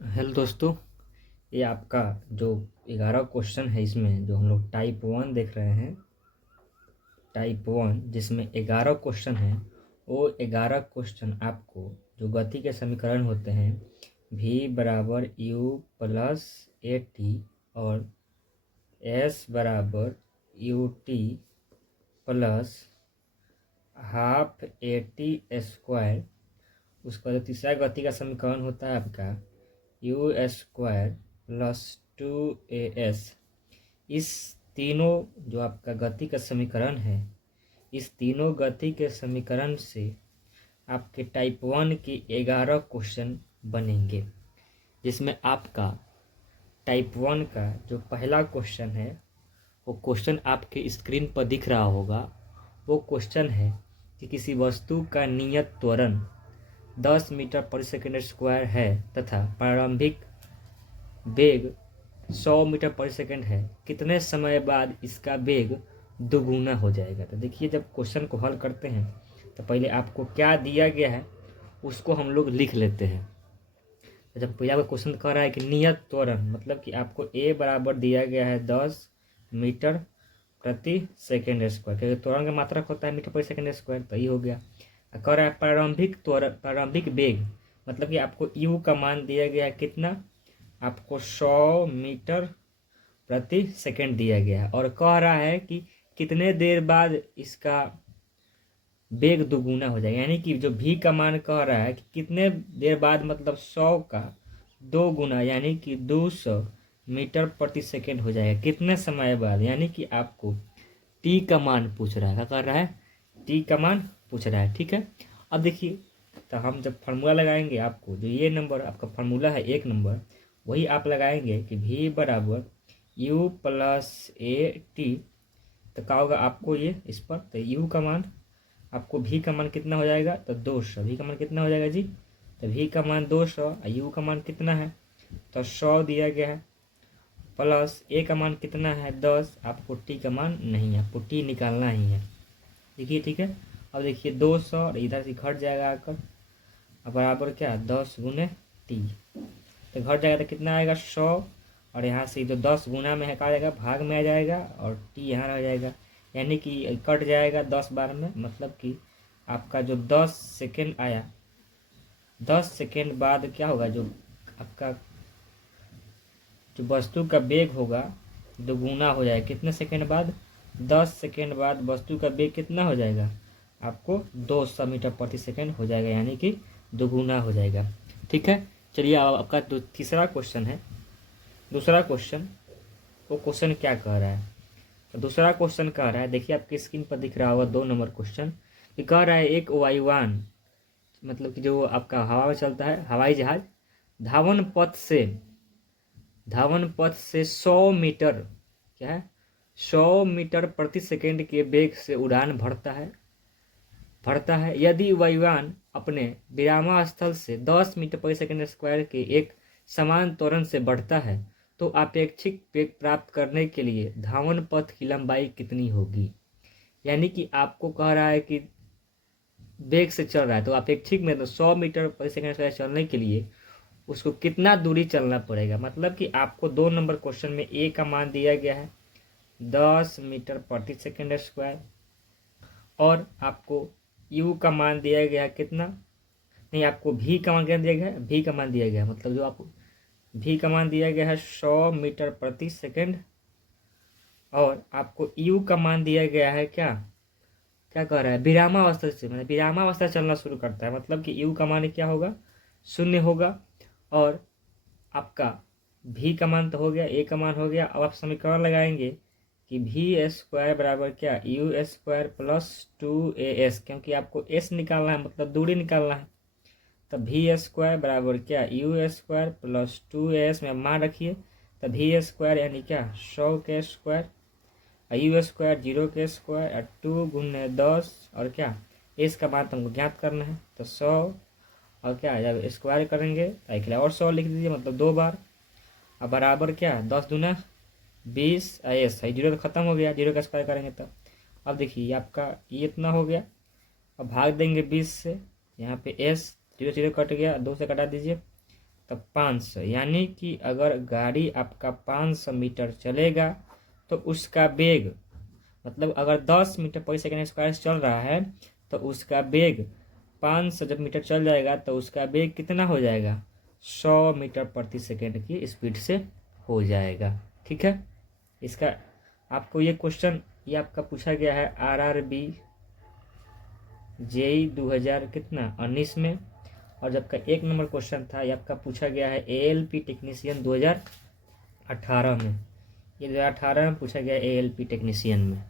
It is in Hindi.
हेलो दोस्तों, ये आपका जो 11 क्वेश्चन है, इसमें जो हम लोग टाइप 1 देख रहे हैं, टाइप 1 जिसमें 11 क्वेश्चन हैं, वो 11 क्वेश्चन आपको जो गति के समीकरण होते हैं v बराबर u प्लस ए टी और s बराबर U T plus half A T square, उसका जो तीसरा गति का समीकरण होता है आपका यू स्क्वायर प्लस 2as। इस तीनों जो आपका गति का समीकरण है, इस तीनों गति के समीकरण से आपके टाइप 1 की 11 क्वेश्चन बनेंगे, जिसमें आपका टाइप 1 का जो पहला क्वेश्चन है वो क्वेश्चन आपके स्क्रीन पर दिख रहा होगा। वो क्वेश्चन है कि किसी वस्तु का नियत त्वरण 10 मीटर पर सेकेंड स्क्वायर है तथा प्रारंभिक वेग 100 मीटर पर सेकेंड है, कितने समय बाद इसका वेग दोगुना हो जाएगा। तो देखिए, जब क्वेश्चन को हल करते हैं तो पहले आपको क्या दिया गया है उसको हम लोग लिख लेते हैं। तो जब पहले आपका क्वेश्चन कह रहा है कि नियत त्वरण, मतलब कि आपको ए बराबर दिया गया है 10 मीटर प्रति सेकेंड स्क्वायर, क्योंकि त्वरण का मात्रक होता है मीटर प्रति सेकेंड स्क्वायर, तो ये हो गया। कह रहा है प्रारंभिक त्वरण, प्रारंभिक वेग, मतलब कि आपको यू का मान दिया गया है कितना, आपको 100 मीटर प्रति सेकंड दिया गया है, और कह रहा है कि कितने देर बाद इसका वेग दोगुना हो जाएगा। यानी कि जो भी का मान कह रहा है कि कितने देर बाद, मतलब 100 का 2 गुना यानी कि 200 मीटर प्रति सेकंड हो जाएगा, कितने समय बाद। यानी कि आपको टी का मान पूछ रहा है। क्या कर रहा है? टी का मान पूछ रहा है। ठीक है, अब देखिए, तो हम जब फार्मूला लगाएंगे, आपको जो ये नंबर आपका फार्मूला है 1 नंबर, वही आप लगाएंगे कि v बराबर u प्लस ए टी। तो क्या होगा आपको ये इस पर, तो u का मान, आपको v का मान कितना हो जाएगा, तो 200। v का मान कितना हो जाएगा जी, तो v का मान 200 और u का मान कितना है, तो 100 दिया गया है, प्लस a का मान कितना है 10। आपको t का मान नहीं है, आपको t निकालना ही है। देखिए, ठीक है। अब देखिए 200 और इधर से घट जाएगा आकर, अब बराबर क्या, 10 गुने टी। तो घट जाएगा तो कितना आएगा 100, और यहाँ से जो 10 गुना में है कहा जाएगा, भाग में आ जाएगा, और टी यहाँ रह जाएगा। यानी कि कट जाएगा 10 बार में, मतलब कि आपका जो 10 सेकेंड आया, 10 सेकेंड बाद क्या होगा, जो आपका जो वस्तु का वेग होगा दोगुना हो जाएगा। कितने सेकेंड बाद, 10 सेकेंड बाद वस्तु का वेग कितना हो जाएगा, आपको 200 मीटर प्रति सेकेंड हो जाएगा, यानी कि दोगुना हो जाएगा। ठीक है, चलिए अब आपका जो तीसरा क्वेश्चन है, दूसरा क्वेश्चन, वो क्वेश्चन क्या कह रहा है। तो दूसरा क्वेश्चन कह रहा है, देखिए आपकी स्क्रीन पर दिख रहा होगा 2 नंबर क्वेश्चन, कि कह रहा है एक वायुयान, मतलब कि जो आपका हवा में चलता है हवाई जहाज, धावन पथ से, धावन पथ से 100 मीटर, क्या है, 100 मीटर प्रति सेकेंड के वेग से उड़ान भरता है। यदि वायुयान अपने विरामास्थल से 10 मीटर प्रति सेकेंड स्क्वायर के एक समान त्वरण से बढ़ता है, तो अपेक्षित वेग प्राप्त करने के लिए धावन पथ की लंबाई कितनी होगी। यानी कि आपको कह रहा है कि वेग से चल रहा है, तो अपेक्षित में तो 100 मीटर प्रति सेकेंड स्क्वायर चलने के लिए उसको कितना दूरी चलना पड़ेगा। मतलब कि आपको 2 नंबर क्वेश्चन में ए का मान दिया गया है 10 मीटर प्रति सेकेंड स्क्वायर, और आपको यू का मान दिया गया है कितना, नहीं, आपको भी का मान क्या दिया गया है, भी का मान दिया गया है, मतलब जो आपको भी का मान दिया गया है 100 मीटर प्रति सेकेंड, और आपको यू का मान दिया गया है क्या, क्या कह रहा है, विरामावस्था से, मतलब विरामावस्था चलना शुरू करता है, मतलब कि यू का मान क्या होगा, 0 होगा। और आपका भी का मान तो हो गया, ए का मान हो गया। अब आप समीकरण लगाएंगे कि भी स्क्वायर बराबर क्या, यू स्क्वायर प्लस 2as, क्योंकि आपको s निकालना है, मतलब दूरी निकालना है। तो भी स्क्वायर बराबर क्या, यू स्क्वायर प्लस 2as में मान रखिए, तो भी स्क्वायर यानी क्या 100 के स्क्वायर, यू स्क्वायर 0 के स्क्वायर, और 2 गुने 10, और क्या एस का मान तुमको ज्ञात करना है, तो 100, और क्या जब स्क्वायर करेंगे तो एक और 100 लिख दीजिए, मतलब 2 बार। अब बराबर क्या 10 दूना 20, एस है 0 तो खत्म हो गया, 0 का स्क्वायर करेंगे तो। अब देखिए आपका ये इतना हो गया, अब भाग देंगे 20 से, यहाँ पे एस 0 0 कट गया, 2 से कटा दीजिए, तो 500, यानी कि अगर गाड़ी आपका 500 मीटर चलेगा तो उसका वेग, मतलब अगर 10 मीटर प्रति सेकंड स्क्वायर चल रहा है तो उसका वेग 500 जब मीटर चल जाएगा तो उसका वेग कितना हो जाएगा, 100 मीटर प्रति सेकंड की स्पीड से हो जाएगा। ठीक है, इसका आपको ये क्वेश्चन ये आपका पूछा गया है RRB जेई 2000 कितना 19 में, और जब का 1 नंबर क्वेश्चन था ये आपका पूछा गया है ALP टेक्नीशियन 2018 में। ये 2018 में पूछा गया ALP टेक्नीशियन में।